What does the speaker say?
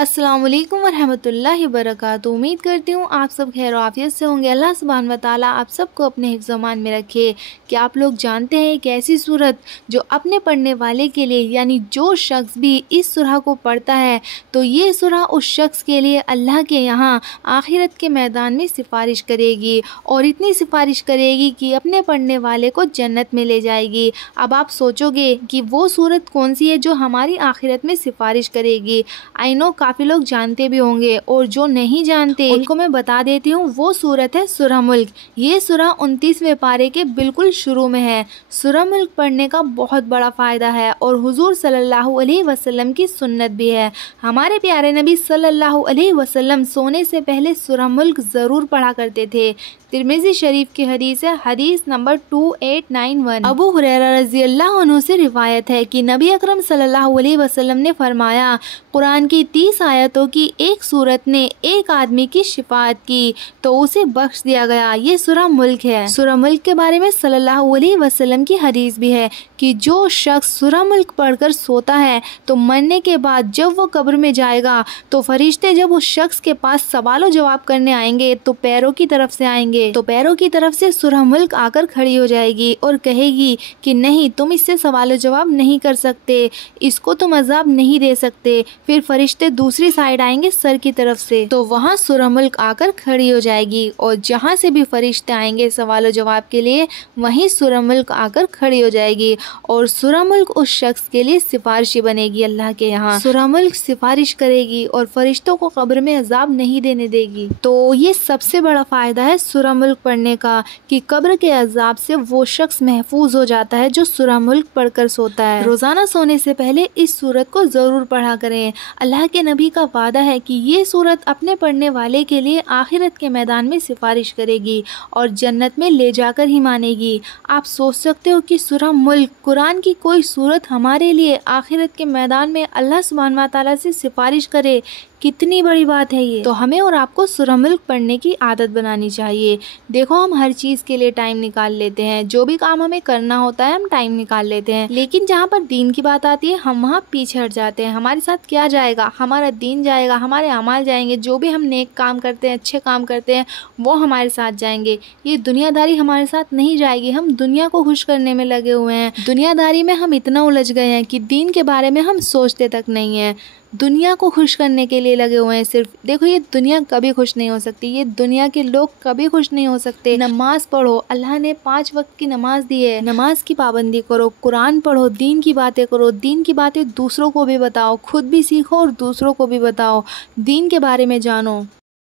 अस्सलाम वालेकुम वरहमतुल्लाहि वबरकातुहू। उम्मीद करती हूँ आप सब खैर आफियत से होंगे। अल्लाह सुब्हान व तआला आप सबको अपने हिफ्ज़ मान में रखे। कि आप लोग जानते हैं एक ऐसी सूरत जो अपने पढ़ने वाले के लिए यानी जो शख्स भी इस सूरह को पढ़ता है तो ये सूरह उस शख्स के लिए अल्लाह के यहाँ आखिरत के मैदान में सिफारिश करेगी और इतनी सिफारिश करेगी कि अपने पढ़ने वाले को जन्नत में ले जाएगी। अब आप सोचोगे कि वो सूरत कौन सी है जो हमारी आखिरत में सिफारिश करेगी। आई नो काफ़ी लोग जानते भी होंगे और जो नहीं जानते उनको मैं बता देती हूँ। वो सूरत है सूरह मुल्क। ये सूरह 29वें पारे के बिल्कुल शुरू में है। सूरह मुल्क पढ़ने का बहुत बड़ा फ़ायदा है और हुजूर सल्लल्लाहु अलैहि वसल्लम की सुन्नत भी है। हमारे प्यारे नबी सल्लल्लाहु अलैहि वसल्लम सोने से पहले सूरह मुल्क ज़रूर पढ़ा करते थे। तिरमिज़ी शरीफ की हदीस है, हदीस नंबर 2891। अबू हुरैरा रज़ी अल्लाह अन्हु से रिवायत है कि नबी अकरम सल्लल्लाहु अलैहि वसल्लम ने फरमाया, कुरान की 30 आयतों की एक सूरत ने एक आदमी की शिफाअत की तो उसे बख्श दिया गया। ये सूरह मुल्क है। सूरह मुल्क के बारे में सल्लल्लाहु अलैहि वसल्लम की हदीस भी है कि जो शख्स सूरह मुल्क पढ़कर सोता है तो मरने के बाद जब वो कब्र में जाएगा तो फरिश्ते जब उस शख्स के पास सवाल जवाब करने आएंगे तो पैरों की तरफ से आएंगे तो पैरों की तरफ से सूरह मुल्क आकर खड़ी हो जाएगी और कहेगी कि नहीं, तुम इससे सवाल जवाब नहीं कर सकते, इसको तुम अजाब नहीं दे सकते। फिर फरिश्ते दूसरी साइड आएंगे सर की तरफ से तो वहाँ सूरह मुल्क आकर खड़ी हो जाएगी और जहाँ से भी फरिश्ते आएंगे सवाल जवाब के लिए वहीं सूरह मुल्क आकर खड़ी हो जाएगी और सूरह मुल्क उस शख्स के लिए सिफारिशी बनेगी। अल्लाह के यहाँ सूरह मुल्क सिफारिश करेगी और फरिश्तों को कब्र में अजाब नहीं देने देगी। तो ये सबसे बड़ा फ़ायदा है सूरह मुल्क पढ़ने का कि कब्र के अजाब से वो शख्स महफूज हो जाता है जो सूरह मुल्क पढ़कर सोता है। रोज़ाना सोने से पहले इस सूरत को ज़रूर पढ़ा करें। अल्लाह के नबी का वादा है कि ये सूरत अपने पढ़ने वाले के लिए आखिरत के मैदान में सिफारिश करेगी और जन्नत में ले जाकर ही मानेगी। आप सोच सकते हो कि सूरह मुल्क कुरान की कोई सूरत हमारे लिए आखिरत के मैदान में अल्लाह सुब्हान व तआला से सिफारिश करे, कितनी बड़ी बात है ये। तो हमें और आपको सूरह मुल्क पढ़ने की आदत बनानी चाहिए। देखो हम हर चीज़ के लिए टाइम निकाल लेते हैं, जो भी काम हमें करना होता है हम टाइम निकाल लेते हैं, लेकिन जहाँ पर दीन की बात आती है हम वहाँ पीछे हट जाते हैं। हमारे साथ क्या जाएगा? हमारा दीन जाएगा, हमारे अमाल जाएंगे, जो भी हम नेक काम करते हैं, अच्छे काम करते हैं वो हमारे साथ जाएंगे। ये दुनियादारी हमारे साथ नहीं जाएगी। हम दुनिया को खुश करने में लगे हुए हैं। दुनियादारी में हम इतना उलझ गए हैं कि दीन के बारे में हम सोचते तक नहीं है। दुनिया को खुश करने के लिए लगे हुए हैं सिर्फ। देखो ये दुनिया कभी खुश नहीं हो सकती, ये दुनिया के लोग कभी खुश नहीं हो सकते। नमाज पढ़ो, अल्लाह ने 5 वक्त की नमाज दी है, नमाज की पाबंदी करो, कुरान पढ़ो, दीन की बातें करो, दीन की बातें दूसरों को भी बताओ, खुद भी सीखो और दूसरों को भी बताओ, दीन के बारे में जानो।